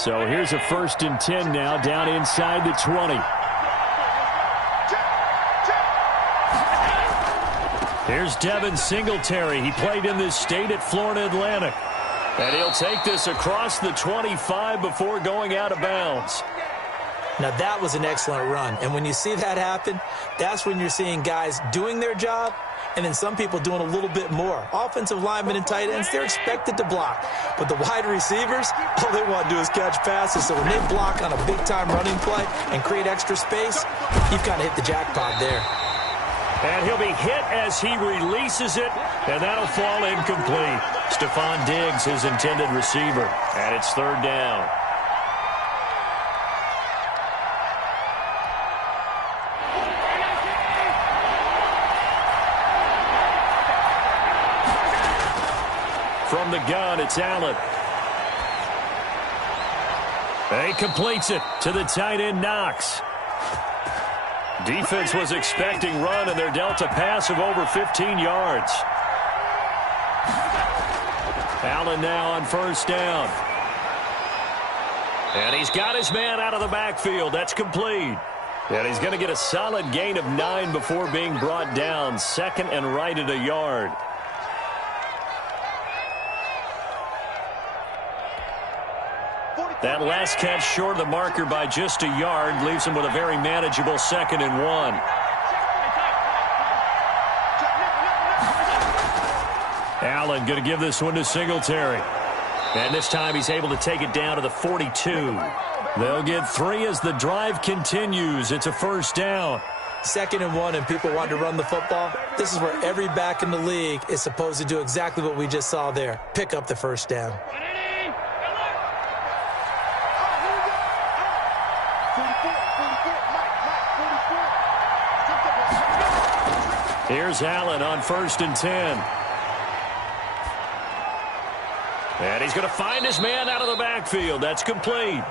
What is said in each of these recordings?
So here's a 1st and 10 now, down inside the 20. Here's Devin Singletary. He played in this state at Florida Atlantic. And he'll take this across the 25 before going out of bounds. Now, that was an excellent run. And when you see that happen, that's when you're seeing guys doing their job and then some people doing a little bit more. Offensive linemen and tight ends, they're expected to block. But the wide receivers, all they want to do is catch passes. So when they block on a big-time running play and create extra space, you've kind of hit the jackpot there. And he'll be hit as he releases it, and that'll fall incomplete. Stephon Diggs, his intended receiver, and it's 3rd down. From the gun, it's Allen. He completes it to the tight end, Knox. Defense was expecting run, and they're dealt a pass of over 15 yards. Allen now on 1st down. And he's got his man out of the backfield. That's complete. And he's going to get a solid gain of 9 before being brought down. 2nd and right at a yard. That last catch short of the marker by just a yard leaves him with a very manageable 2nd and 1. Allen going to give this one to Singletary. And this time he's able to take it down to the 42. They'll get 3 as the drive continues. It's a 1st down. 2nd and 1, and people want to run the football. This is where every back in the league is supposed to do exactly what we just saw there. Pick up the 1st down. Here's Allen on 1st and 10. And he's going to find his man out of the backfield. That's complete.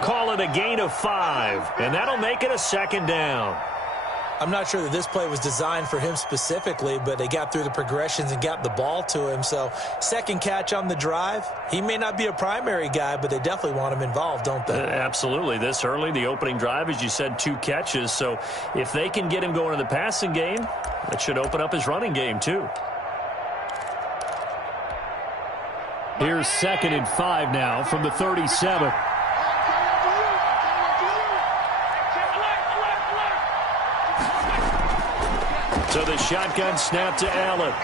Call it a gain of 5, and that'll make it a 2nd down. I'm not sure that this play was designed for him specifically, but they got through the progressions and got the ball to him. So 2nd catch on the drive. He may not be a primary guy, but they definitely want him involved, don't they? Absolutely. This early, the opening drive, as you said, 2 catches. So if they can get him going in the passing game, that should open up his running game too. Here's 2nd and 5 now from the 37. So the shotgun snap to Allen.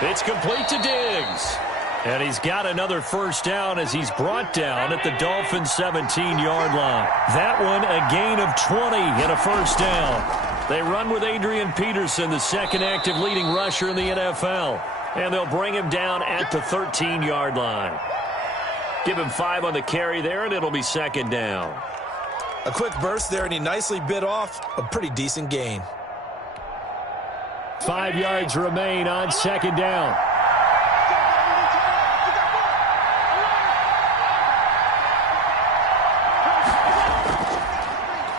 It's complete to Diggs. And he's got another 1st down as he's brought down at the Dolphins' 17-yard line. That one a gain of 20 and a 1st down. They run with Adrian Peterson, the 2nd active leading rusher in the NFL. And they'll bring him down at the 13-yard line. Give him 5 on the carry there, and it'll be 2nd down. A quick burst there, and he nicely bit off a pretty decent gain. 5 yards remain on 2nd down.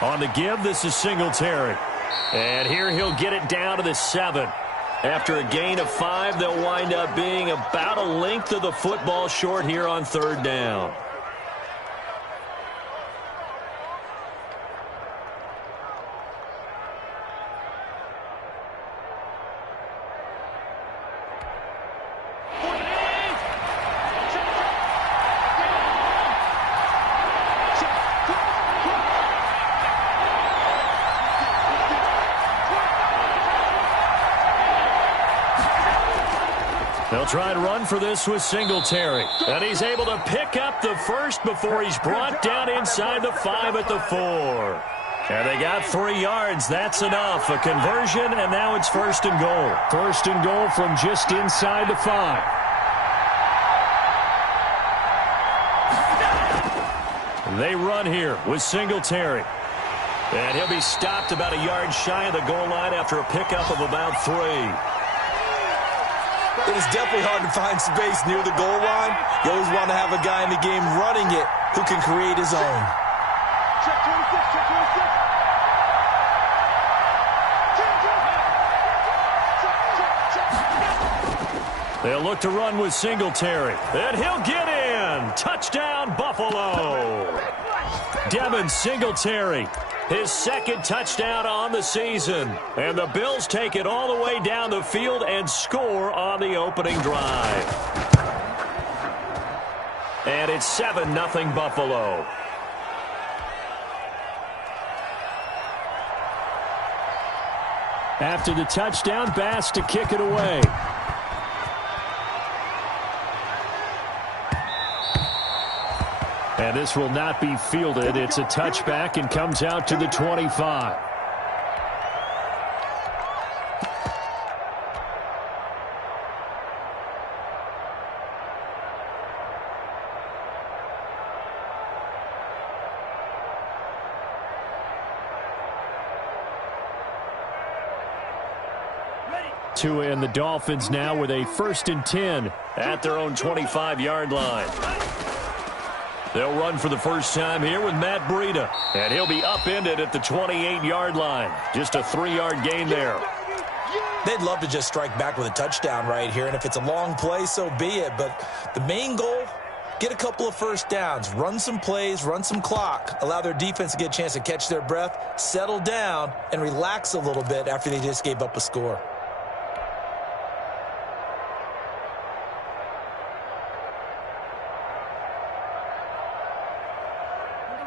On the give, this is Singletary. And here he'll get it down to the 7. After a gain of 5, they'll wind up being about a length of the football short here on 3rd down. They'll try and run for this with Singletary. And he's able to pick up the 1st before he's brought down inside the 5 at the 4. And they got 3 yards. That's enough. A conversion, and now it's 1st and goal. 1st and goal from just inside the 5. They run here with Singletary. And he'll be stopped about a yard shy of the goal line after a pickup of about 3. It is definitely hard to find space near the goal line. You always want to have a guy in the game running it who can create his own. Check 26, check 26. They'll look to run with Singletary. And he'll get in. Touchdown, Buffalo. Devin Singletary, his second touchdown on the season. And the Bills take it all the way down the field and score on the opening drive. And it's 7-0 Buffalo. After the touchdown, Bass to kick it away. And this will not be fielded. It's a touchback and comes out to the 25. Tua and the Dolphins now with a 1st and 10 at their own 25-yard line. They'll run for the first time here with Matt Breida. And he'll be upended at the 28-yard line. Just a 3-yard gain there. They'd love to just strike back with a touchdown right here. And if it's a long play, so be it. But the main goal, get a couple of first downs. Run some plays, run some clock. Allow their defense to get a chance to catch their breath, settle down, and relax a little bit after they just gave up a score.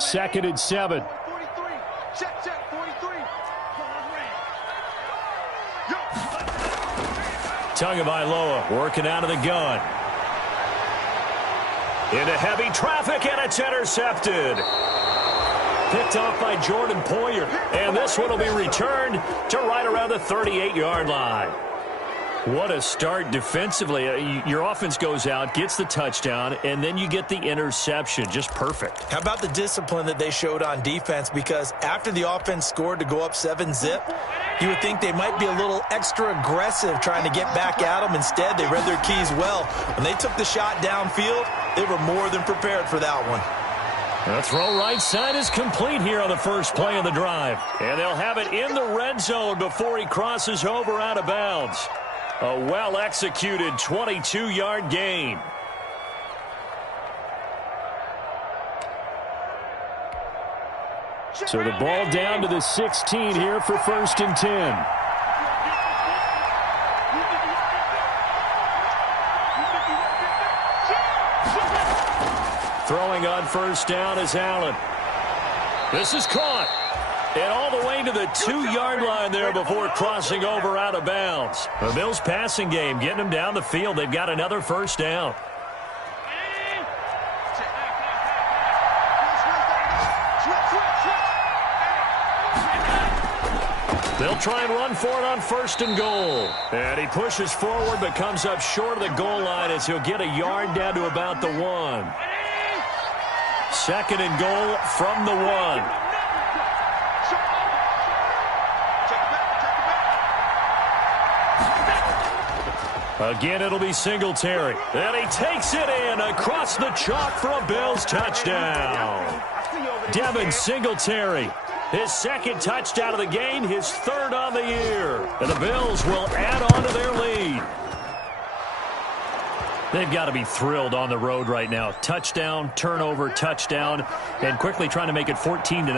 2nd and 7. 43. Check, 43. Tagovailoa working out of the gun. Into heavy traffic, and it's intercepted. Picked off by Jordan Poyer. And this one will be returned to right around the 38-yard line. What a start defensively. Your offense goes out, gets the touchdown, and then you get the interception. Just perfect. How about the discipline that they showed on defense? Because after the offense scored to go up 7-zip, you would think they might be a little extra aggressive trying to get back at them. Instead, they read their keys well. When they took the shot downfield, they were more than prepared for that one. The throw right side is complete here on the first play of the drive. And they'll have it in the red zone before he crosses over out of bounds. A well-executed 22-yard gain. So the ball down to the 16 here for 1st and 10. Throwing on first down is Allen. This is caught. And all the way to the 2-yard line there before crossing over out of bounds. The Bills passing game getting them down the field. They've got another first down. They'll try and run for it on 1st and goal. And he pushes forward but comes up short of the goal line as he'll get a yard down to about the 1. 2nd and goal from the 1. Again, it'll be Singletary. And he takes it in across the chalk for a Bills touchdown. Devin Singletary, his 2nd touchdown of the game, his 3rd on the year. And the Bills will add on to their lead. They've got to be thrilled on the road right now. Touchdown, turnover, touchdown, and quickly trying to make it 14-0.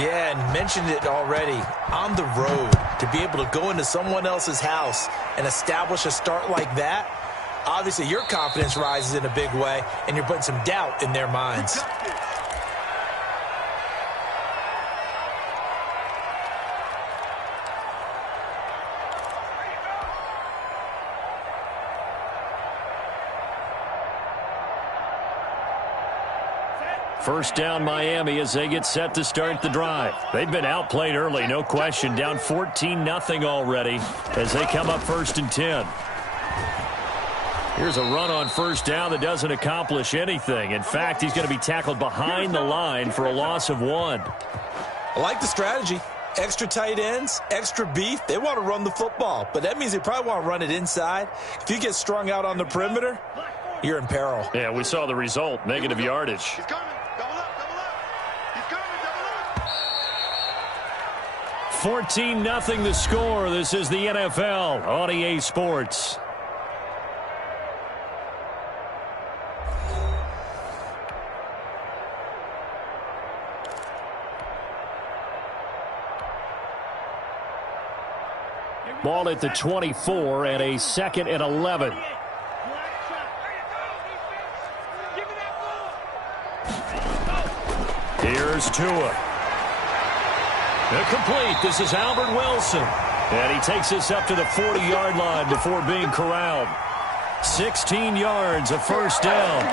Yeah, and mentioned it already. On the road, to be able to go into someone else's house and establish a start like that, obviously your confidence rises in a big way, and you're putting some doubt in their minds. First down Miami as they get set to start the drive. They've been outplayed early, no question. Down 14-0 already as they come up 1st and 10. Here's a run on first down that doesn't accomplish anything. In fact, he's going to be tackled behind the line for a loss of 1. I like the strategy. Extra tight ends, extra beef. They want to run the football, but that means they probably want to run it inside. If you get strung out on the perimeter, you're in peril. Yeah, we saw the result, negative yardage. 14-0 the score. This is the NFL on EA Sports. Ball at the 24 and a 2nd and 11. Here's Tua. Complete. This is Albert Wilson. And he takes us up to the 40-yard line before being corralled. 16 yards, a first down.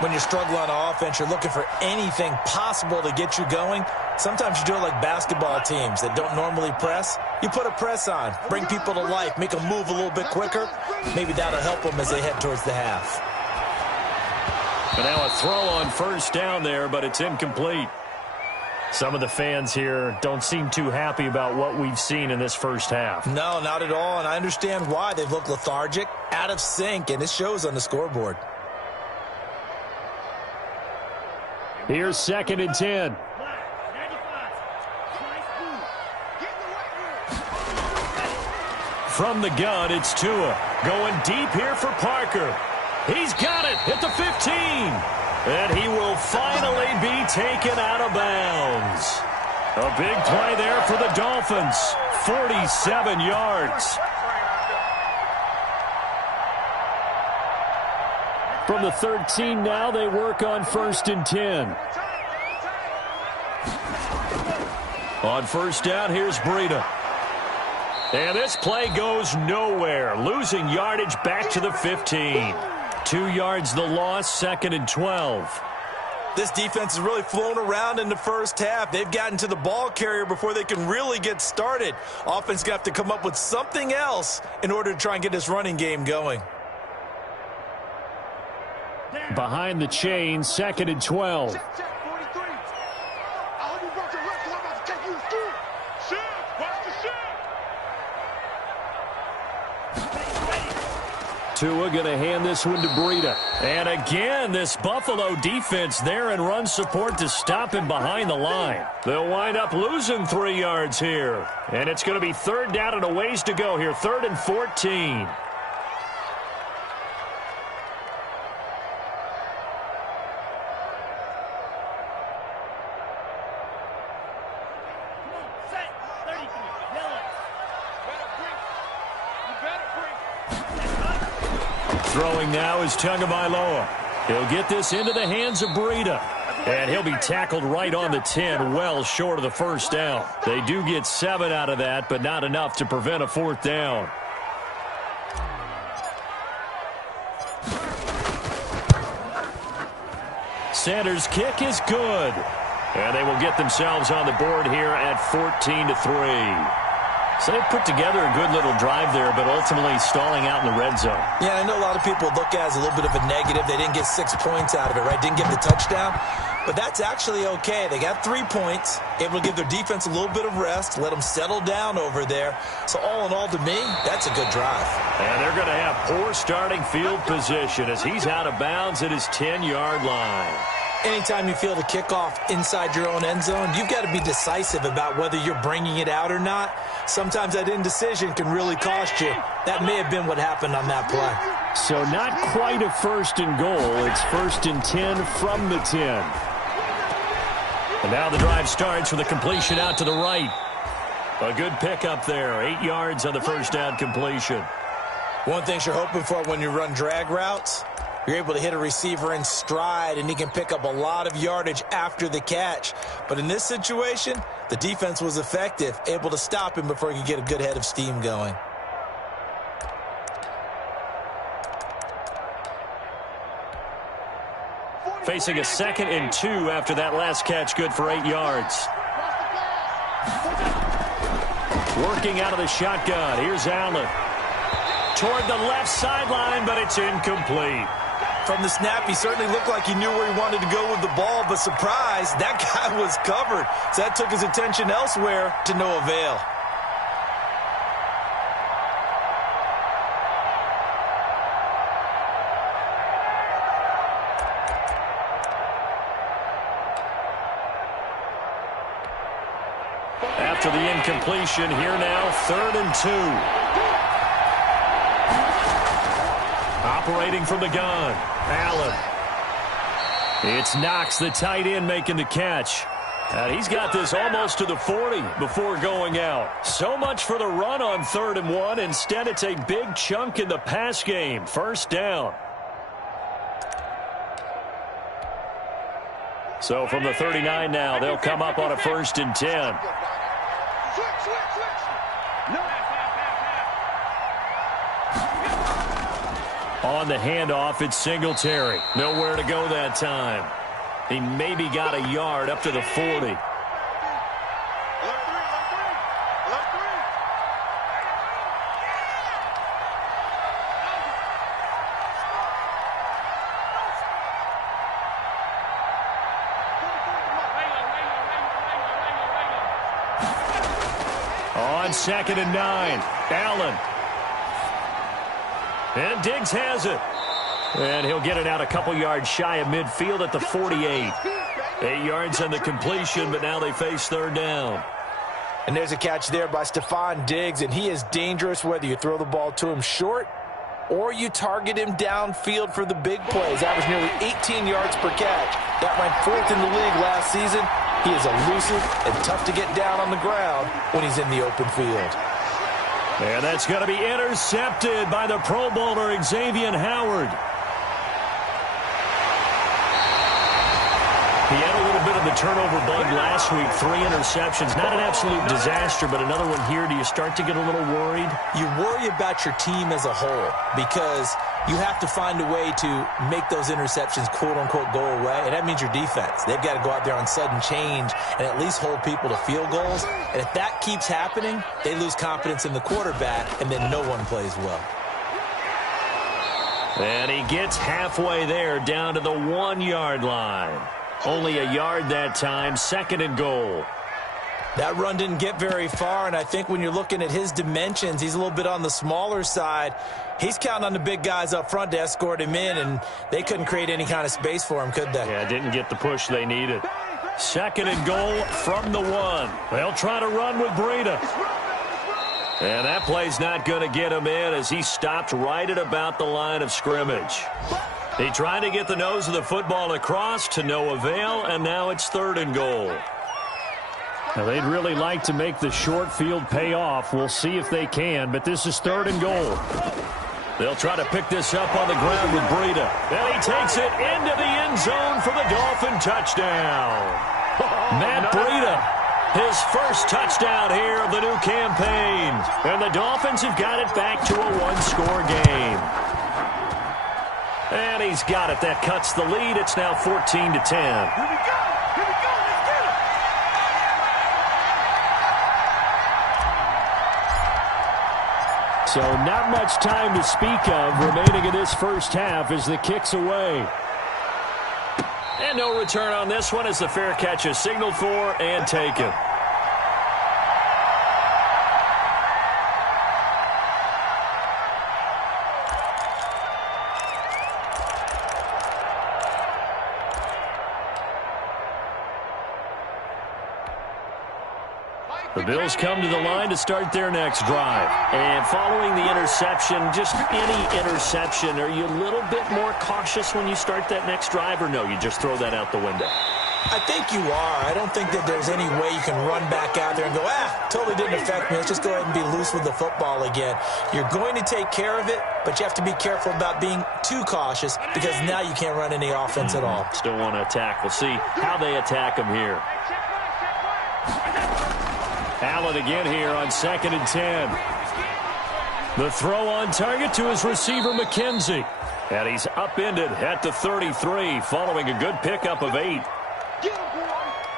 When you're struggling on offense, you're looking for anything possible to get you going. Sometimes you do it like basketball teams that don't normally press. You put a press on, bring people to life, make them move a little bit quicker. Maybe that'll help them as they head towards the half. And now a throw on first down there, but it's incomplete. Some of the fans here don't seem too happy about what we've seen in this first half. No, not at all, and I understand why. They've looked lethargic, out of sync, and it shows on the scoreboard. Here's 2nd and 10. From the gun, it's Tua. Going deep here for Parker. He's got it at the 15. And he will finally be taken out of bounds. A big play there for the Dolphins. 47 yards. From the 13 now, they work on 1st and 10. On first down, here's Breida. And this play goes nowhere. Losing yardage back to the 15. 2 yards the loss, 2nd and 12. This defense has really flown around in the first half. They've gotten to the ball carrier before they can really get started. Offense got to come up with something else in order to try and get this running game going. Behind the chain, 2nd and 12. Check, 43. I hope you brought your rest because I'm about to take you to school. Shit, watch the shit. Tua going to hand this one to Breida. And again, this Buffalo defense there in run support to stop him behind the line. They'll wind up losing 3 yards here. And it's going to be 3rd down and a ways to go here. 3rd and 14. Throwing now is Tagovailoa. He'll get this into the hands of Breida. And he'll be tackled right on the 10, well short of the first down. They do get 7 out of that, but not enough to prevent a 4th down. Sanders' kick is good. And they will get themselves on the board here at 14-3. So they put together a good little drive there, but ultimately stalling out in the red zone. Yeah, I know a lot of people look at it as a little bit of a negative. They didn't get 6 points out of it, right? Didn't get the touchdown. But that's actually okay. They got 3 points, able to give their defense a little bit of rest, let them settle down over there. So all in all, to me, that's a good drive. And they're going to have poor starting field position as he's out of bounds at his 10-yard line. Anytime you feel the kickoff inside your own end zone, you've got to be decisive about whether you're bringing it out or not. Sometimes that indecision can really cost you. That may have been what happened on that play. So not quite a 1st and goal. It's 1st and 10 from the 10. And now the drive starts with a completion out to the right. A good pickup there. 8 yards on the first down completion. One thing you're hoping for when you run drag routes, you're able to hit a receiver in stride, and he can pick up a lot of yardage after the catch. But in this situation, the defense was effective, able to stop him before he could get a good head of steam going. Facing a 2nd and 2 after that last catch, good for 8 yards. Working out of the shotgun. Here's Allen. Toward the left sideline, but it's incomplete. From the snap, he certainly looked like he knew where he wanted to go with the ball, but surprise, that guy was covered. So that took his attention elsewhere to no avail. After the incompletion, here now, 3rd and 2. Operating from the gun, Allen. It's Knox, the tight end, making the catch. And he's got this almost to the 40 before going out. So much for the run on 3rd and 1. Instead, it's a big chunk in the pass game. First down. So from the 39 now, they'll come up on a 1st and 10. On the handoff, it's Singletary. Nowhere to go that time. He maybe got a yard up to the 40. On 2nd and 9, Allen. And Diggs has it. And he'll get it out a couple yards shy of midfield at the 48. 8 yards on the completion, but now they face 3rd down. And there's a catch there by Stephon Diggs, and he is dangerous whether you throw the ball to him short or you target him downfield for the big plays. Averaged nearly 18 yards per catch. That ranked 4th in the league last season. He is elusive and tough to get down on the ground when he's in the open field. And that's going to be intercepted by the Pro Bowler, Xavier Howard. He had a little bit of the turnover bug last week. 3 interceptions. Not an absolute disaster, but another one here. Do you start to get a little worried? You worry about your team as a whole because you have to find a way to make those interceptions, quote-unquote, go away, and that means your defense. They've got to go out there on sudden change and at least hold people to field goals. And if that keeps happening, they lose confidence in the quarterback, and then no one plays well. And he gets halfway there, down to the 1-yard line. Only a yard that time, 2nd and goal. That run didn't get very far, and I think when you're looking at his dimensions, he's a little bit on the smaller side. He's counting on the big guys up front to escort him in, and they couldn't create any kind of space for him, could they? Yeah, didn't get the push they needed. 2nd and goal from the 1. They'll try to run with Breida. And that play's not going to get him in as he stopped right at about the line of scrimmage. He tried to get the nose of the football across to no avail, and now it's 3rd and goal. Now, they'd really like to make the short field pay off. We'll see if they can, but this is 3rd and goal. They'll try to pick this up on the ground with Breida. And he takes it into the end zone for the Dolphin touchdown. Matt Breida, his first touchdown here of the new campaign. And the Dolphins have got it back to a 1-score game. And he's got it. That cuts the lead. It's now 14-10. Here we go. Here we go. Let's get it. So not much time to speak of remaining in this first half as the kick's away. And no return on this one as the fair catch is signaled for and taken. The Bills come to the line to start their next drive. And following the interception, just any interception, are you a little bit more cautious when you start that next drive, or no, you just throw that out the window? I think you are. I don't think that there's any way you can run back out there and go, totally didn't affect me. Let's just go ahead and be loose with the football again. You're going to take care of it, but you have to be careful about being too cautious because now you can't run any offense at all. Still want to attack. We'll see how they attack them here. Allen again here on 2nd and 10. The throw on target to his receiver, McKenzie. And he's upended at the 33 following a good pickup of 8.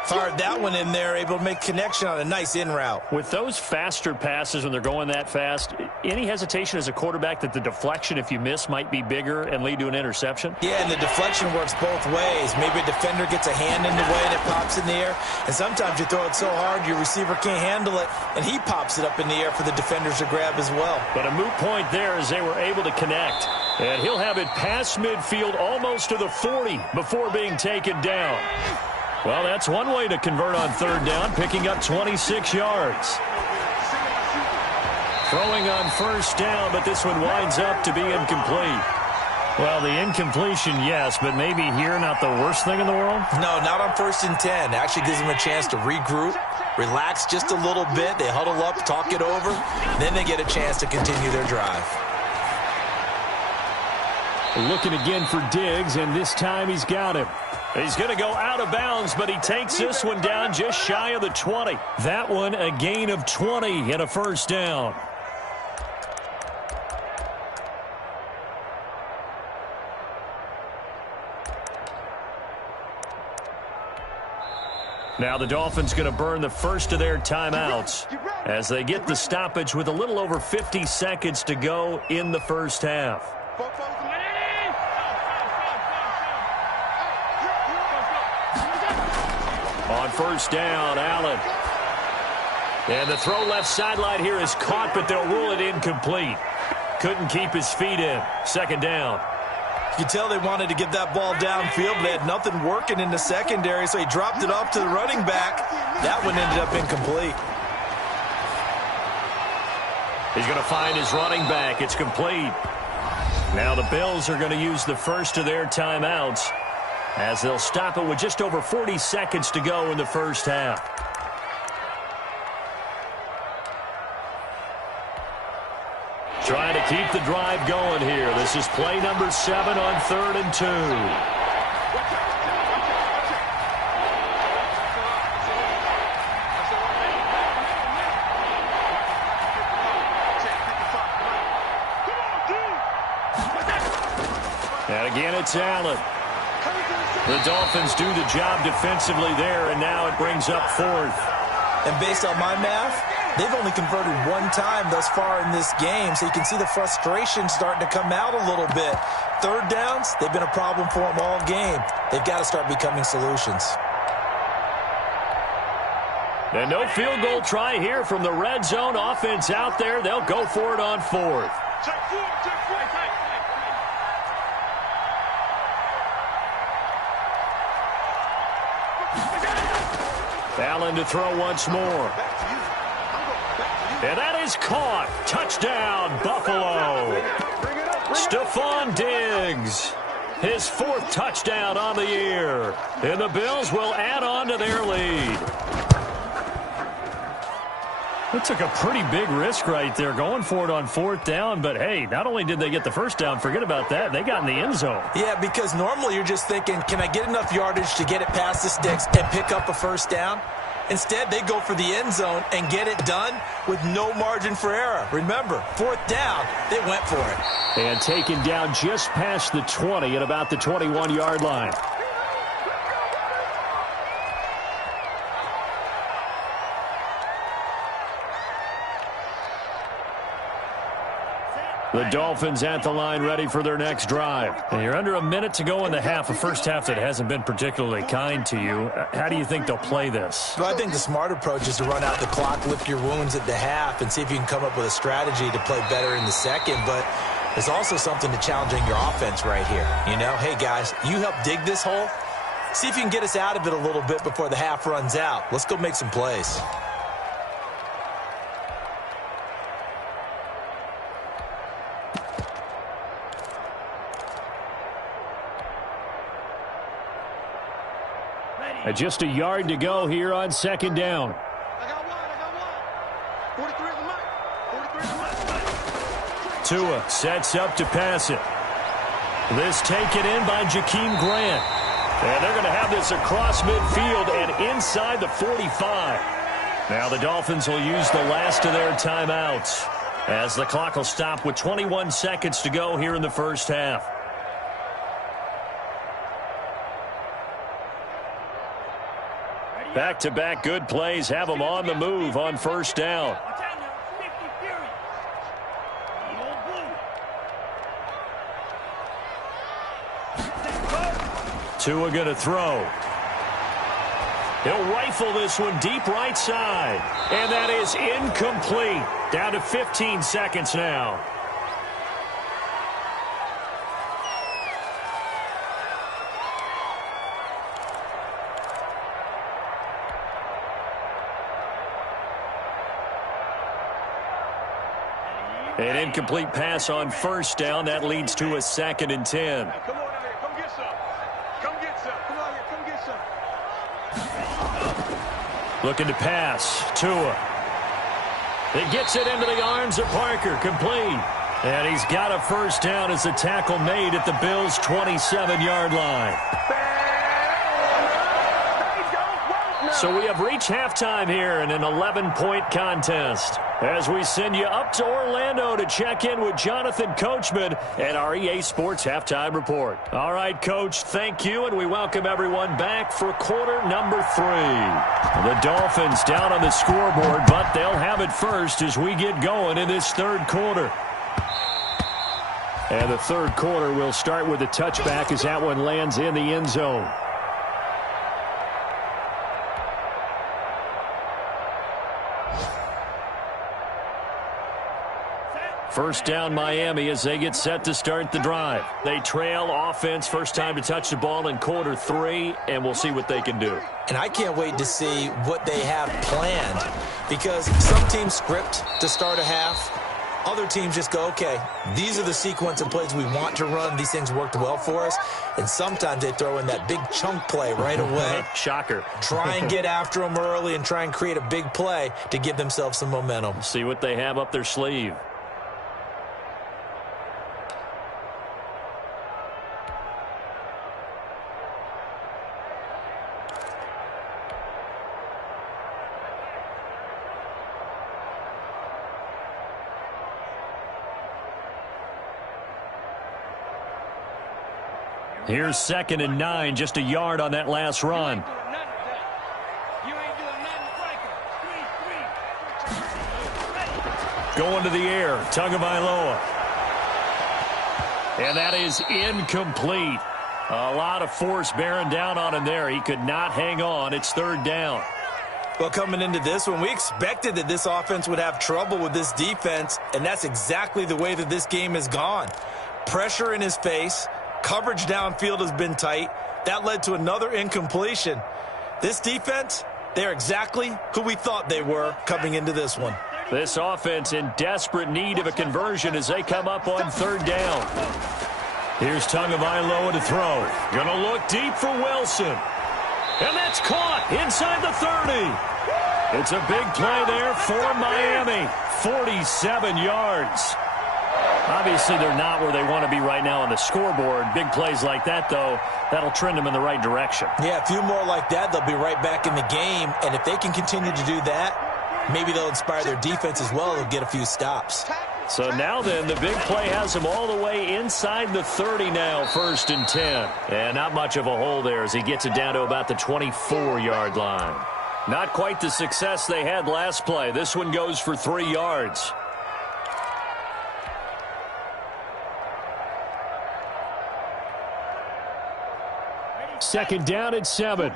Fired that one in there, able to make connection on a nice in route. With those faster passes when they're going that fast, any hesitation as a quarterback that the deflection, if you miss, might be bigger and lead to an interception? Yeah, and the deflection works both ways. Maybe a defender gets a hand in the way and it pops in the air. And sometimes you throw it so hard your receiver can't handle it, and he pops it up in the air for the defenders to grab as well. But a moot point there as they were able to connect. And he'll have it past midfield almost to the 40 before being taken down. Well, that's one way to convert on 3rd down, picking up 26 yards. Throwing on 1st down, but this one winds up to be incomplete. Well, the incompletion, yes, but maybe here not the worst thing in the world? No, not on 1st and 10. It actually gives them a chance to regroup, relax just a little bit. They huddle up, talk it over, then they get a chance to continue their drive. Looking again for Diggs, and this time he's got him. He's going to go out of bounds, but he takes this one down just shy of the 20. That one a gain of 20 and a first down. Now the Dolphins going to burn the first of their timeouts as they get the stoppage with a little over 50 seconds to go in the first half. On first down, Allen. And the throw left sideline here is caught, but they'll rule it incomplete. Couldn't keep his feet in. Second down. You can tell they wanted to get that ball downfield, but they had nothing working in the secondary, so he dropped it off to the running back. That one ended up incomplete. He's going to find his running back. It's complete. Now the Bills are going to use the first of their timeouts as they'll stop it with just over 40 seconds to go in the first half. Trying to keep the drive going here. This is play number 7 on 3rd and 2. And again, it's Allen. The Dolphins do the job defensively there, and now it brings up 4th. And based on my math, they've only converted one time thus far in this game, so you can see the frustration starting to come out a little bit. Third downs, they've been a problem for them all game. They've got to start becoming solutions. And no field goal try here from the red zone offense out there. They'll go for it on 4th. Allen to throw once more. And that is caught. Touchdown, Buffalo. Stephon Diggs. His 4th touchdown on the year. And the Bills will add on to their lead. It took a pretty big risk right there going for it on 4th down. But, hey, not only did they get the first down, forget about that, they got in the end zone. Yeah, because normally you're just thinking, can I get enough yardage to get it past the sticks and pick up a first down? Instead, they go for the end zone and get it done with no margin for error. Remember, 4th down, they went for it. And taken down just past the 20 at about the 21-yard line. The Dolphins at the line ready for their next drive. And you're under a minute to go in the half, a first half that hasn't been particularly kind to you. How do you think they'll play this? Well, I think the smart approach is to run out the clock, lick your wounds at the half, and see if you can come up with a strategy to play better in the second. But there's also something to challenging your offense right here. You know, hey, guys, you help dig this hole. See if you can get us out of it a little bit before the half runs out. Let's go make some plays. Just a yard to go here on 2nd down. I got one. 43 is the mic. Tua sets up to pass it. This taken in by Jakeem Grant. And they're going to have this across midfield and inside the 45. Now the Dolphins will use the last of their timeouts as the clock will stop with 21 seconds to go here in the first half. Back-to-back good plays have them on the move on first down. Tua going to throw. He'll rifle this one deep right side. And that is incomplete. Down to 15 seconds now. An incomplete pass on first down. That leads to a 2nd and 10. Come on out here. Come get some. Come get some. Come out here. Come get some. Looking to pass. Tua. He gets it into the arms of Parker. Complete. And he's got a first down as the tackle made at the Bills' 27-yard line. So we have reached halftime here in an 11-point contest as we send you up to Orlando to check in with Jonathan Coachman at our EA Sports Halftime Report. All right, Coach, thank you, and we welcome everyone back for quarter number 3. The Dolphins down on the scoreboard, but they'll have it first as we get going in this third quarter. And the third quarter will start with a touchback as that one lands in the end zone. First down Miami as they get set to start the drive. They trail offense, first time to touch the ball in quarter 3, and we'll see what they can do. And I can't wait to see what they have planned, because some teams script to start a half. Other teams just go, okay, these are the sequence of plays we want to run. These things worked well for us. And sometimes they throw in that big chunk play right away. Shocker. Try and get after them early and try and create a big play to give themselves some momentum. See what they have up their sleeve. Here's 2nd and 9, just a yard on that last run. Going to the air, Tagovailoa. And that is incomplete. A lot of force bearing down on him there. He could not hang on. It's 3rd down. Well, coming into this one, we expected that this offense would have trouble with this defense, and that's exactly the way that this game has gone. Pressure in his face. Coverage downfield has been tight. That led to another incompletion. This defense, they're exactly who we thought they were coming into this one. This offense in desperate need of a conversion as they come up on 3rd down. Here's Tagovailoa to throw. Gonna look deep for Wilson. And that's caught inside the 30. It's a big play there for Miami. 47 yards. Obviously, they're not where they want to be right now on the scoreboard. Big plays like that, though, that'll trend them in the right direction. Yeah, a few more like that, they'll be right back in the game. And if they can continue to do that, maybe they'll inspire their defense as well. They'll get a few stops. So now then, the big play has them all the way inside the 30 now, 1st and 10. And not much of a hole there as he gets it down to about the 24-yard line. Not quite the success they had last play. This one goes for 3 yards. Second down and 7.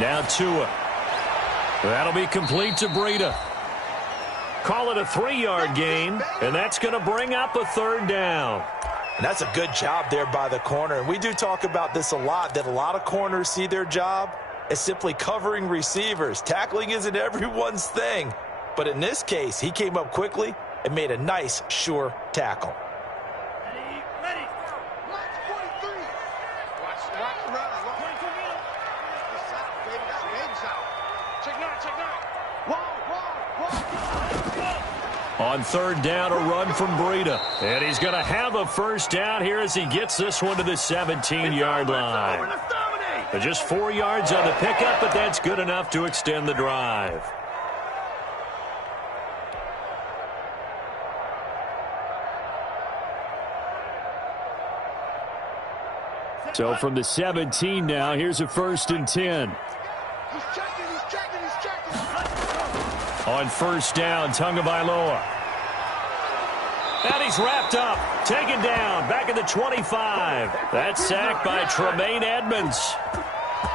Now Tua. That'll be complete to Breida. Call it a 3-yard gain, and that's going to bring up a 3rd down. And that's a good job there by the corner. And we do talk about this a lot, that a lot of corners see their job as simply covering receivers. Tackling isn't everyone's thing. But in this case, he came up quickly and made a nice, sure tackle. On 3rd down, a run from Breida. And he's going to have a first down here as he gets this one to the 17-yard line. Just 4 yards on the pickup, but that's good enough to extend the drive. So from the 17 now, here's a 1st and 10. He's checking. On 1st down, Tagovailoa. And he's wrapped up, taken down, back at the 25. That's sacked by Tremaine Edmonds.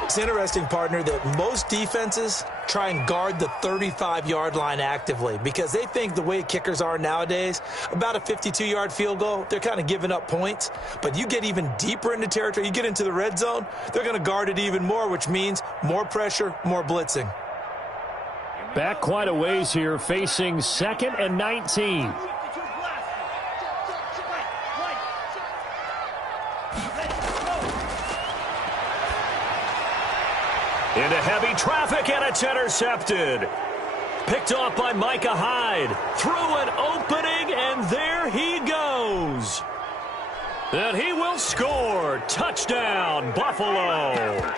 It's interesting, partner, that most defenses try and guard the 35-yard line actively because they think the way kickers are nowadays, about a 52-yard field goal, they're kind of giving up points. But you get even deeper into territory, you get into the red zone, they're going to guard it even more, which means more pressure, more blitzing. Back quite a ways here, facing 2nd and 19. Into heavy traffic, and it's intercepted. Picked off by Micah Hyde. Through an opening, and there he goes. And he will score. Touchdown, Buffalo.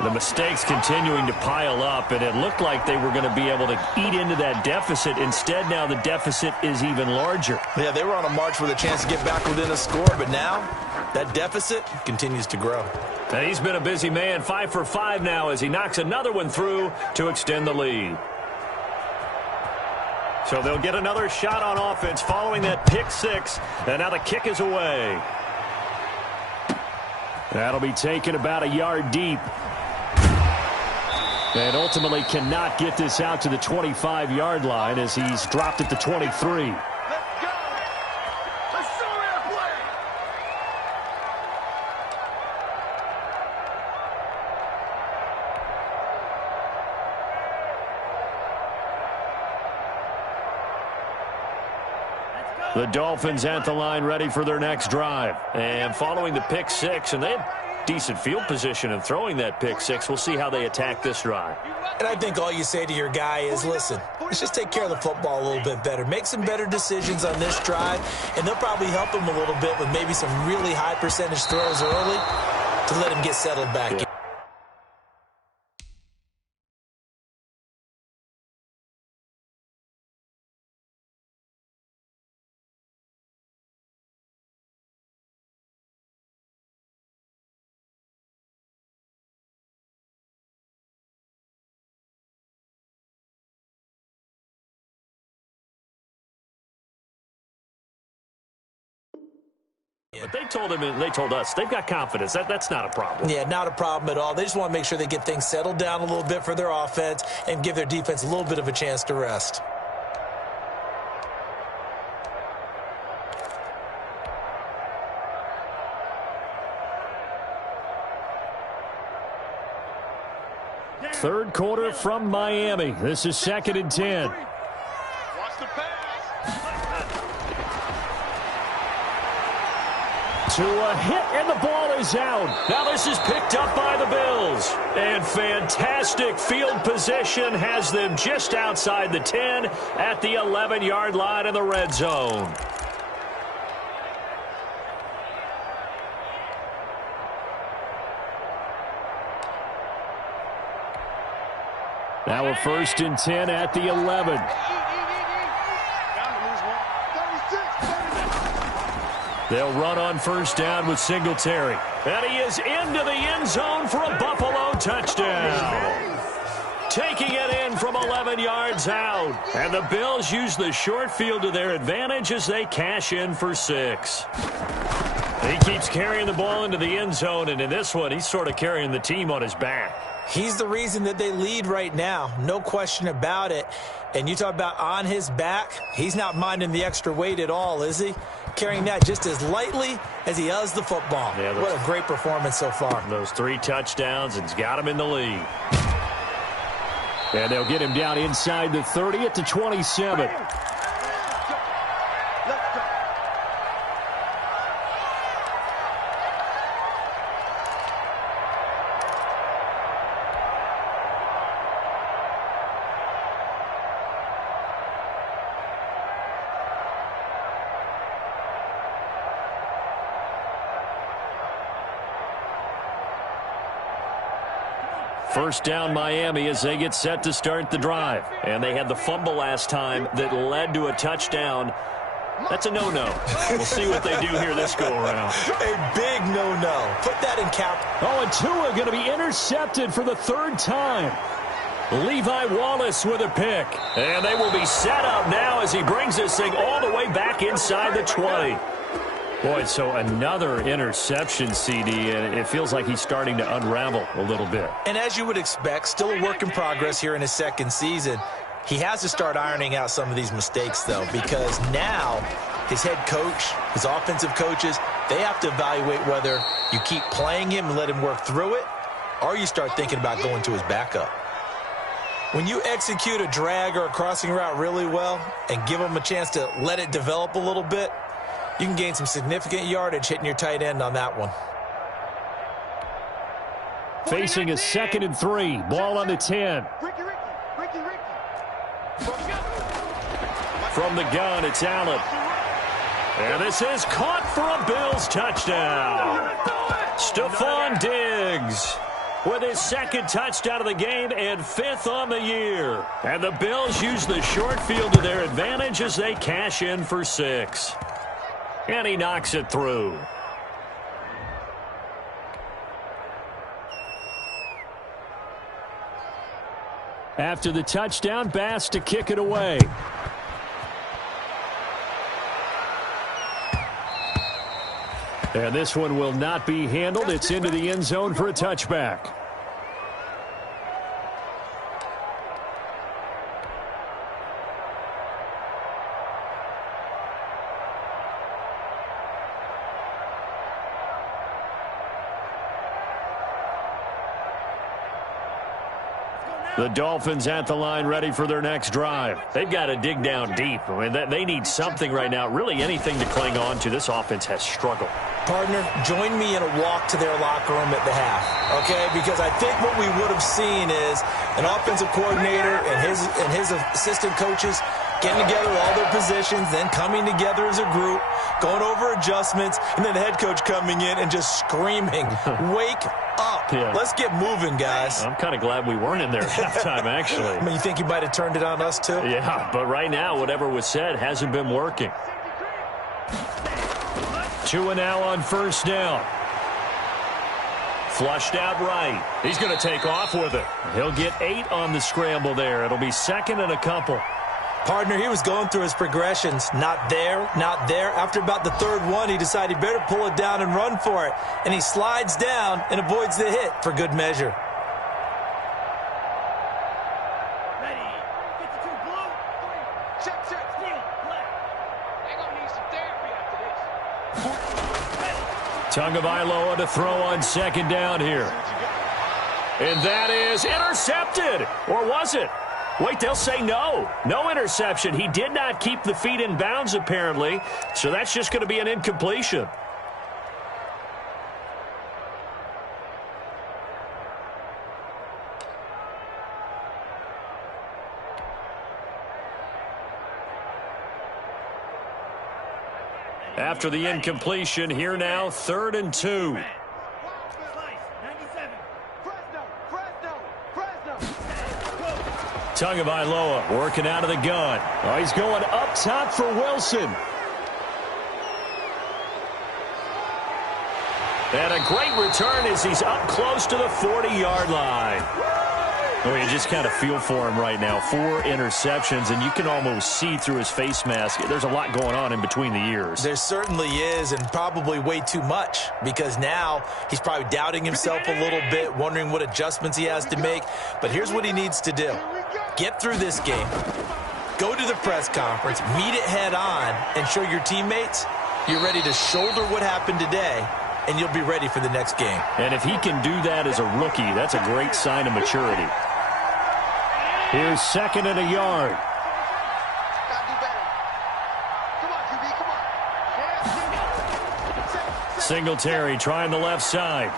The mistakes continuing to pile up, and it looked like they were going to be able to eat into that deficit. Instead, now the deficit is even larger. Yeah, they were on a march with a chance to get back within a score, but now that deficit continues to grow. And he's been a busy man, 5 for 5 now as he knocks another one through to extend the lead. So they'll get another shot on offense following that pick 6, and now the kick is away. That'll be taken about a yard deep. And ultimately cannot get this out to the 25-yard line as he's dropped at the 23. The Dolphins at the line ready for their next drive. And following the pick 6, and they had decent field position in throwing that pick 6. We'll see how they attack this drive. And I think all you say to your guy is, listen, let's just take care of the football a little bit better. Make some better decisions on this drive, and they'll probably help him a little bit with maybe some really high percentage throws early to let him get settled back in. But they told us they've got confidence. That's not a problem. Yeah, not a problem at all. They just want to make sure they get things settled down a little bit for their offense and give their defense a little bit of a chance to rest. Third quarter from Miami. This is 2nd and 10. Watch the pass. To a hit, and the ball is out. Now this is picked up by the Bills. And fantastic field position has them just outside the 10 at the 11-yard line in the red zone. Now a 1st and 10 at the 11. They'll run on 1st down with Singletary. And he is into the end zone for a Buffalo touchdown. Taking it in from 11 yards out. And the Bills use the short field to their advantage as they cash in for 6. He keeps carrying the ball into the end zone, and in this one, he's sort of carrying the team on his back. He's the reason that they lead right now, no question about it. And you talk about on his back, he's not minding the extra weight at all, is he? Carrying that just as lightly as he does the football. Yeah, what a great performance so far. Those 3 touchdowns, and he's got him in the lead. And they'll get him down inside the 30 at the 27. First down Miami as they get set to start the drive. And they had the fumble last time that led to a touchdown. That's a no-no. We'll see what they do here this go-around. A big no-no. Put that in cap. Oh, and Tua going to be intercepted for the 3rd time. Levi Wallace with a pick. And they will be set up now as he brings this thing all the way back inside the 20. Boy, so another interception, CD, and it feels like he's starting to unravel a little bit. And as you would expect, still a work in progress here in his 2nd season. He has to start ironing out some of these mistakes, though, because now his head coach, his offensive coaches, they have to evaluate whether you keep playing him and let him work through it, or you start thinking about going to his backup. When you execute a drag or a crossing route really well and give them a chance to let it develop a little bit, you can gain some significant yardage hitting your tight end on that one. Facing a 2nd and 3. Ball on the 10. Ricky. From the gun, it's Allen. And this is caught for a Bills touchdown. Stephon Diggs with his 2nd touchdown of the game and 5th on the year. And the Bills use the short field to their advantage as they cash in for 6. And he knocks it through. After the touchdown, Bass to kick it away. And this one will not be handled. It's into the end zone for a touchback. The Dolphins at the line ready for their next drive. They've got to dig down deep. I mean, they need something right now, really anything to cling on to. This offense has struggled. Partner, join me in a walk to their locker room at the half, okay? Because I think what we would have seen is an offensive coordinator and his assistant coaches getting together all their positions, then coming together as a group, going over adjustments, and then the head coach coming in and just screaming, wake up. Yeah. Let's get moving, guys. I'm kind of glad we weren't in there at halftime, actually. I mean, you think you might have turned it on us, too? Yeah, but right now, whatever was said hasn't been working. 2 now on 1st down. Flushed out right. He's going to take off with it. He'll get 8 on the scramble there. It'll be 2nd and a couple. Partner, he was going through his progressions. Not there, not there. After about the 3rd one, he decided he better pull it down and run for it. And he slides down and avoids the hit for good measure. Ready. 52 blue. Check. Steal. Left. They're going to need some therapy after this. Tagovailoa to throw on 2nd down here. And that is intercepted. Or was it? Wait, they'll say no. No interception. He did not keep the feet in bounds, apparently. So that's just going to be an incompletion. After the incompletion, here now, 3rd and 2. Tagovailoa working out of the gun. Oh, he's going up top for Wilson. And a great return as he's up close to the 40-yard line. Oh, you just kind of feel for him right now. 4 interceptions, and you can almost see through his face mask. There's a lot going on in between the ears. There certainly is, and probably way too much, because now he's probably doubting himself a little bit, wondering what adjustments he has to make. But here's what he needs to do. Get through this game, go to the press conference, meet it head on, and show your teammates you're ready to shoulder what happened today, and you'll be ready for the next game. And if he can do that as a rookie, that's a great sign of maturity. Here's 2nd and a yard. Singletary trying the left side.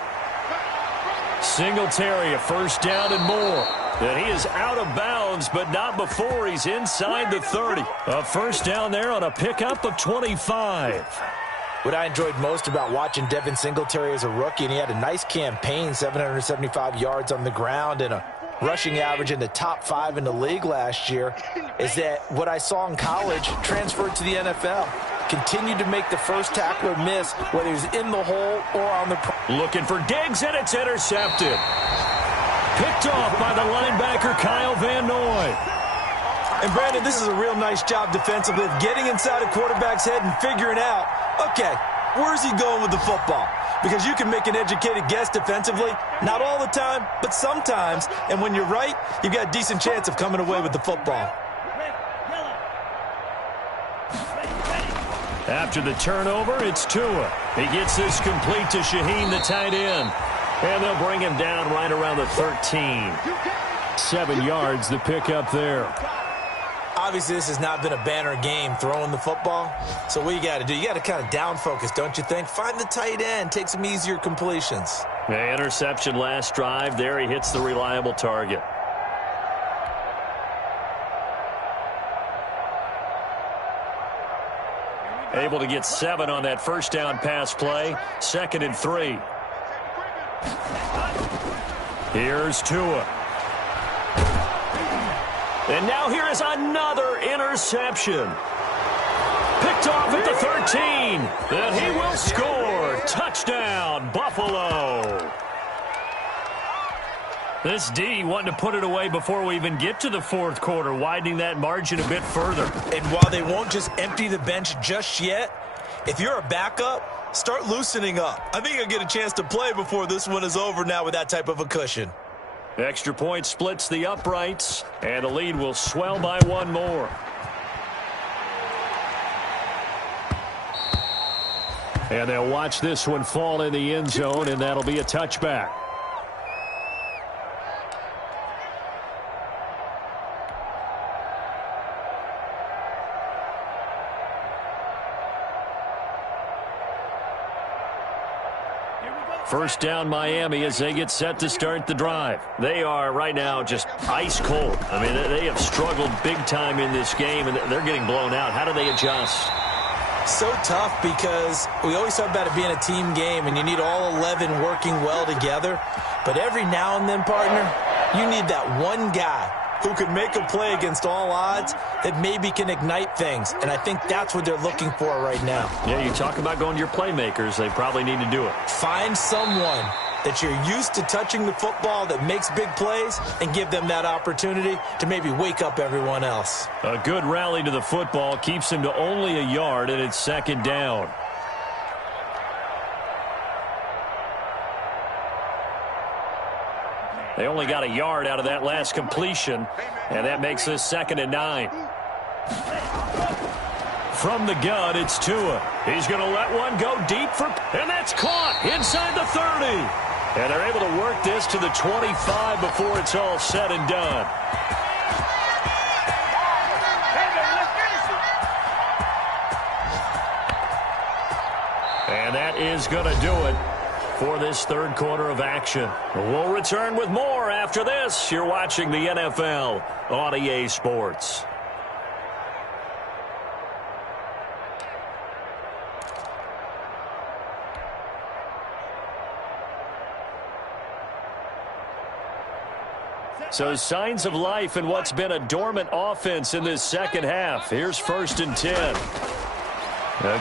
Singletary, a 1st down and more. And he is out of bounds, but not before he's inside the 30. A 1st down there on a pickup of 25. What I enjoyed most about watching Devin Singletary as a rookie, and he had a nice campaign, 775 yards on the ground and a rushing average in the top 5 in the league last year, is that what I saw in college transferred to the NFL. Continued to make the first tackler miss, whether he's in the hole or on the... Looking for Diggs, and it's intercepted. Picked off by the linebacker, Kyle Van Noy. And, Brandon, this is a real nice job defensively of getting inside a quarterback's head and figuring out, okay, where's he going with the football? Because you can make an educated guess defensively, not all the time, but sometimes. And when you're right, you've got a decent chance of coming away with the football. After the turnover, it's Tua. He gets this complete to Shaheen, the tight end. And they'll bring him down right around the 13. 7 yards to pick up there. Obviously, this has not been a banner game throwing the football. So what you got to do, you got to kind of down focus, don't you think? Find the tight end, take some easier completions. The interception last drive. There he hits the reliable target. Able to get 7 on that first down pass play. 2nd and 3. Here's Tua. And now here is another interception. Picked off at the 13. And he will score. Touchdown, Buffalo. This D wanting to put it away before we even get to the 4th quarter, widening that margin a bit further. And while they won't just empty the bench just yet, if you're a backup, start loosening up. I think you'll get a chance to play before this one is over now with that type of a cushion. Extra point splits the uprights, and the lead will swell by 1 more. And they'll watch this one fall in the end zone, and that'll be a touchback. First down Miami as they get set to start the drive. They are right now just ice cold. I mean, they have struggled big time in this game, and they're getting blown out. How do they adjust? So tough because we always talk about it being a team game, and you need all 11 working well together. But every now and then, partner, you need that one guy who can make a play against all odds that maybe can ignite things. And I think that's what they're looking for right now. Yeah, you talk about going to your playmakers. They probably need to do it. Find someone that you're used to touching the football that makes big plays and give them that opportunity to maybe wake up everyone else. A good rally to the football keeps him to only a yard, and it's 2nd down. They only got a yard out of that last completion, and that makes this 2nd and 9. From the gun, it's Tua. He's going to let one go deep and that's caught inside the 30. And they're able to work this to the 25 before it's all said and done. And that is going to do it for this 3rd quarter of action. We'll return with more after this. You're watching the NFL on EA Sports. So signs of life in what's been a dormant offense in this 2nd half. Here's 1st and 10.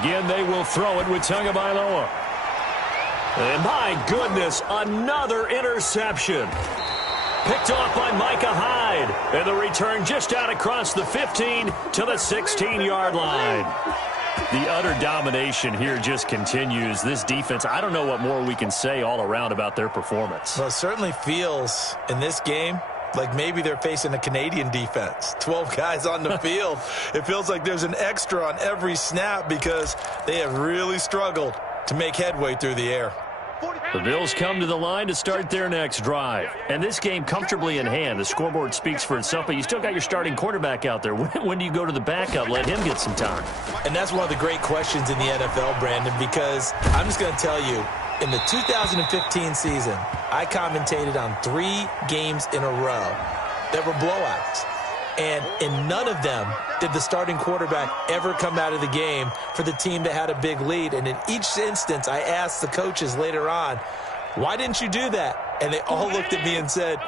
Again, they will throw it with Tagovailoa. And my goodness, another interception. Picked off by Micah Hyde. And the return just out across the 15 to the 16-yard line. The utter domination here just continues. This defense, I don't know what more we can say all around about their performance. Well, it certainly feels in this game like maybe they're facing a Canadian defense. 12 guys on the field. It feels like there's an extra on every snap because they have really struggled to make headway through the air. The Bills come to the line to start their next drive. And this game comfortably in hand. The scoreboard speaks for itself, but you still got your starting quarterback out there. When do you go to the backup? Let him get some time. And that's one of the great questions in the NFL, Brandon, because I'm just going to tell you, in the 2015 season, I commentated on 3 games in a row that were blowouts. And in none of them did the starting quarterback ever come out of the game for the team that had a big lead. And in each instance, I asked the coaches later on, why didn't you do that? And they all looked at me and said,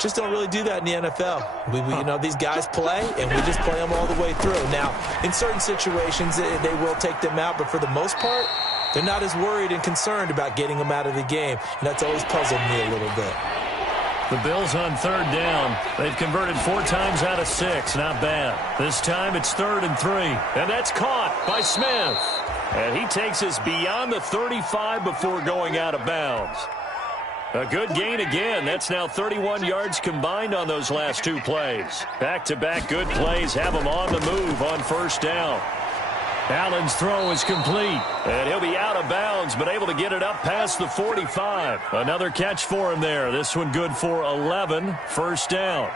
just don't really do that in the NFL. You know, these guys play, and we just play them all the way through. Now, in certain situations, they will take them out, but for the most part, they're not as worried and concerned about getting them out of the game. And that's always puzzled me a little bit. The Bills on 3rd down. They've converted 4 times out of 6. Not bad. This time it's 3rd and 3. And that's caught by Smith. And he takes us beyond the 35 before going out of bounds. A good gain again. That's now 31 yards combined on those last 2 plays. Back-to-back good plays have them on the move on 1st down. Allen's throw is complete. And he'll be out of bounds, but able to get it up past the 45. Another catch for him there. This one good for 11. First down.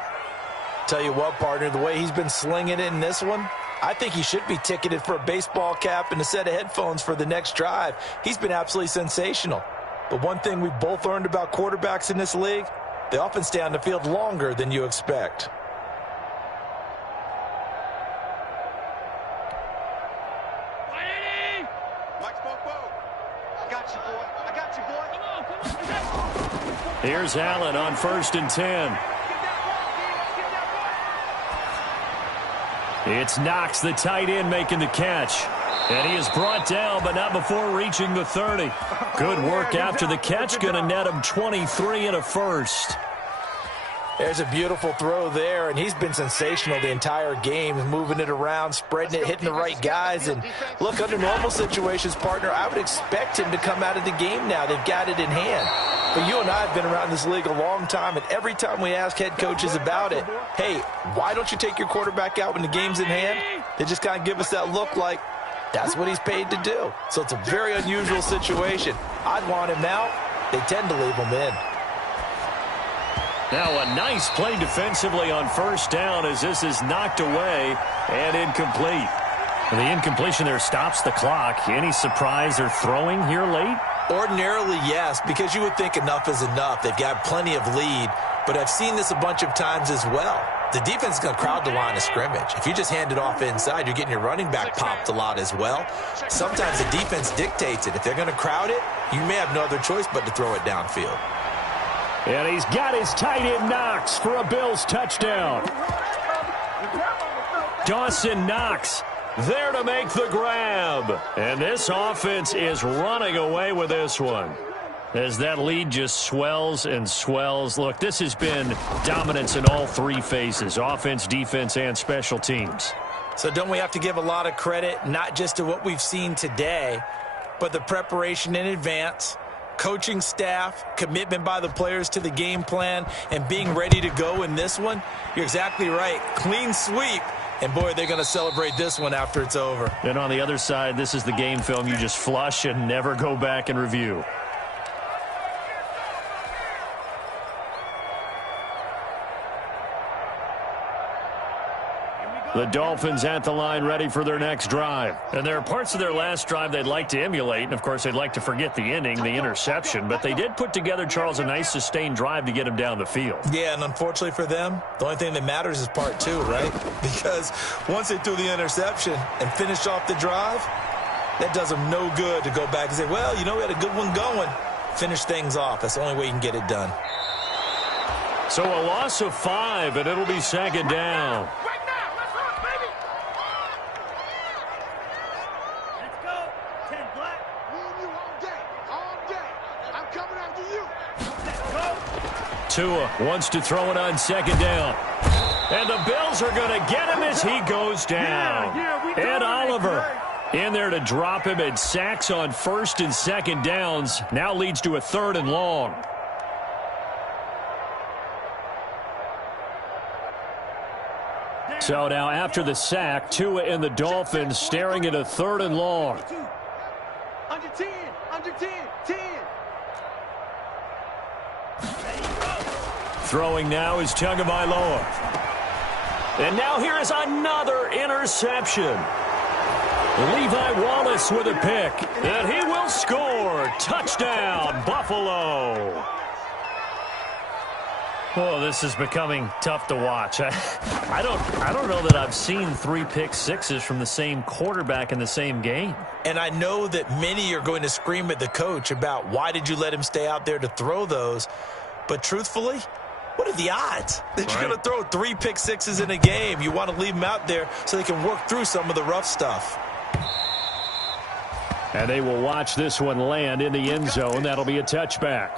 Tell you what, partner, the way he's been slinging it in this one, I think he should be ticketed for a baseball cap and a set of headphones for the next drive. He's been absolutely sensational. But one thing we both learned about quarterbacks in this league, they often stay on the field longer than you expect. Here's Allen on 1st and 10. It's Knox, the tight end, making the catch. And he is brought down, but not before reaching the 30. Good work after the catch. Going to net him 23 and a first. There's a beautiful throw there, and he's been sensational the entire game, moving it around, spreading it, hitting the right guys. And look, under normal situations, partner, I would expect him to come out of the game now. They've got it in hand. But you and I have been around this league a long time, and every time we ask head coaches about it, hey, why don't you take your quarterback out when the game's in hand? They just kind of give us that look like that's what he's paid to do. So it's a very unusual situation. I'd want him out. They tend to leave him in. Now a nice play defensively on first down as this is knocked away and incomplete. And the incompletion there stops the clock. Any surprise they're throwing here late? Ordinarily, yes, because you would think enough is enough. They've got plenty of lead, but I've seen this a bunch of times as well. The defense is going to crowd the line of scrimmage. If you just hand it off inside, you're getting your running back popped a lot as well. Sometimes the defense dictates it. If they're going to crowd it, you may have no other choice but to throw it downfield. And he's got his tight end Knox for a Bills touchdown. Dawson Knox there to make the grab. And this offense is running away with this one as that lead just swells and swells. Look, this has been dominance in all three phases, offense, defense, and special teams. So don't we have to give a lot of credit, not just to what we've seen today, but the preparation in advance, coaching staff, commitment by the players to the game plan, and being ready to go in this one? You're exactly right. Clean sweep. And, boy, they're going to celebrate this one after it's over. And on the other side, this is the game film you just flush and never go back and review. The Dolphins at the line ready for their next drive. And there are parts of their last drive they'd like to emulate. And, of course, they'd like to forget the ending, the interception. But they did put together, Charles, a nice sustained drive to get him down the field. Yeah, and unfortunately for them, the only thing that matters is part two, right? Because once they threw the interception and finished off the drive, that does them no good to go back and say, well, you know, we had a good one going. Finish things off. That's the only way you can get it done. So a loss of 5, and it'll be second down. Tua wants to throw it on second down. And the Bills are going to get him as he goes down. Ed Oliver in there to drop him, and sacks on first and second downs. Now leads to a 3rd and long. So now after the sack, Tua and the Dolphins staring at a 3rd and long. Under 10, under 10, 10. Throwing now is Tagovailoa. And now here is another interception. Levi Wallace with a pick. And he will score. Touchdown, Buffalo. Oh, this is becoming tough to watch. I don't know that I've seen 3 pick sixes from the same quarterback in the same game. And I know that many are going to scream at the coach about why did you let him stay out there to throw those. But truthfully, what are the odds that you're going to throw 3 pick sixes in a game? You want to leave them out there so they can work through some of the rough stuff. And they will watch this one land in the end zone. That'll be a touchback.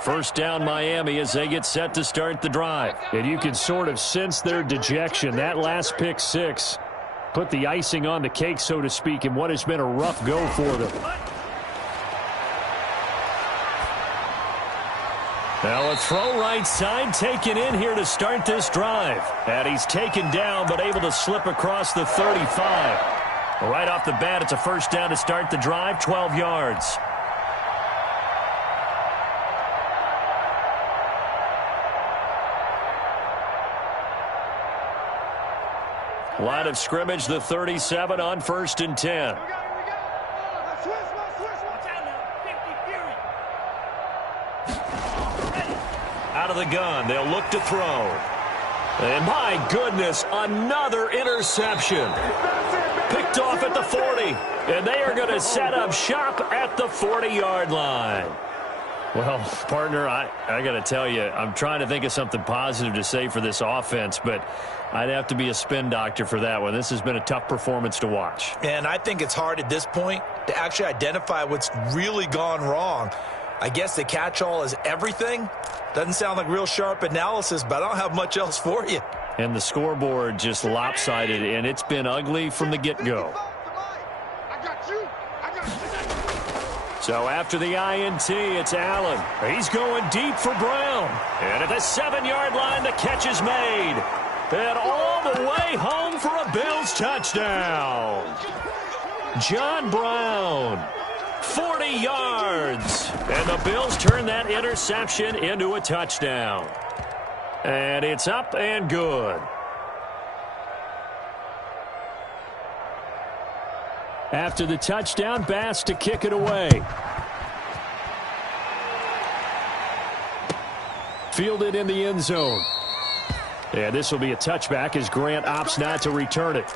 First down, Miami, as they get set to start the drive. And you can sort of sense their dejection. That last pick 6 put the icing on the cake, so to speak, in what has been a rough go for them. Now a throw right side taken in here to start this drive. And he's taken down but able to slip across the 35. Right off the bat, it's a first down to start the drive, 12 yards. Line of scrimmage, the 37 on 1st and 10. Out of the gun, they'll look to throw. And my goodness, another interception. Picked off at the 40. And they are going to set up shop at the 40-yard line. Well, partner, I got to tell you, I'm trying to think of something positive to say for this offense, but I'd have to be a spin doctor for that one. This has been a tough performance to watch. And I think it's hard at this point to actually identify what's really gone wrong. I guess the catch-all is everything. Doesn't sound like real sharp analysis, but I don't have much else for you. And the scoreboard just lopsided, and it's been ugly from the get-go. So after the INT, it's Allen. He's going deep for Brown. And at the 7-yard line, the catch is made. And all the way home for a Bills touchdown. John Brown, 40 yards. And the Bills turn that interception into a touchdown. And it's up and good. After the touchdown, Bass to kick it away. Fielded in the end zone. And this will be a touchback as Grant opts not to return it.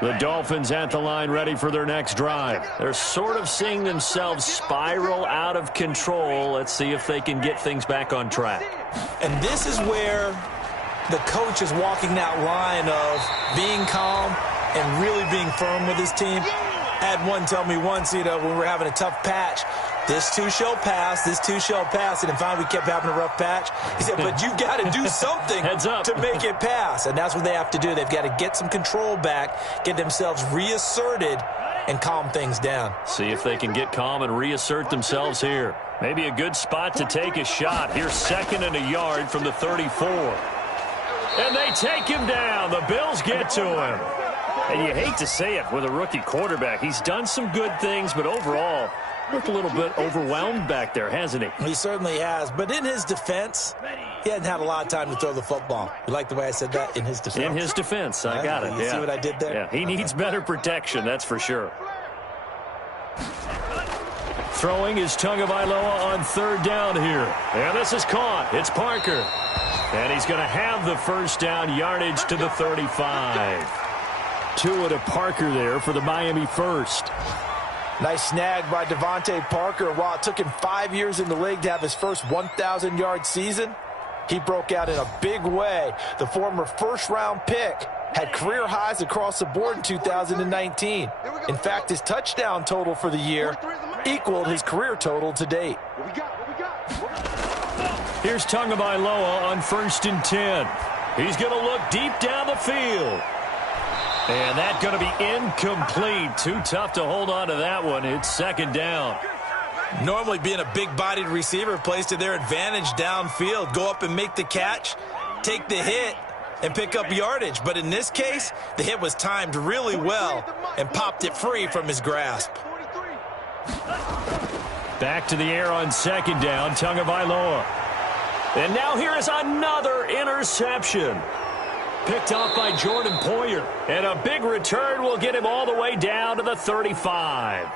The Dolphins at the line ready for their next drive. They're sort of seeing themselves spiral out of control. Let's see if they can get things back on track. And this is where the coach is walking that line of being calm and really being firm with his team. I had one tell me once, when we were having a tough patch, this too shall pass, this too shall pass. And finally we kept having a rough patch. He said, but you got to do something to make it pass. And that's what they have to do. They've got to get some control back, get themselves reasserted, and calm things down. See if they can get calm and reassert themselves here. Maybe a good spot to take a shot. Here's 2nd and a yard from the 34. And they take him down. The Bills get to him. And you hate to say it with a rookie quarterback. He's done some good things, but overall, looked a little bit overwhelmed back there, hasn't he? He certainly has. But in his defense, he hadn't had a lot of time to throw the football. You like the way I said that? In his defense. In his defense. I got it. You see what I did there? Yeah, he needs better protection, that's for sure. Throwing is Tagovailoa on 3rd down here. And this is caught. It's Parker. And he's going to have the first down, yardage to the 35. Tua to Parker there for the Miami first. Nice snag by Devontae Parker. While it took him 5 years in the league to have his first 1,000-yard season, he broke out in a big way. The former first-round pick had career highs across the board in 2019. In fact, his touchdown total for the year equaled his career total to date. Here's Tagovailoa on 1st and 10. He's going to look deep down the field. And that's going to be incomplete. Too tough to hold on to that one. It's 2nd down. Normally being a big-bodied receiver plays to their advantage downfield. Go up and make the catch, take the hit, and pick up yardage. But in this case, the hit was timed really well and popped it free from his grasp. Back to the air on 2nd down, Tagovailoa. And now here is another interception. Picked off by Jordan Poyer. And a big return will get him all the way down to the 35.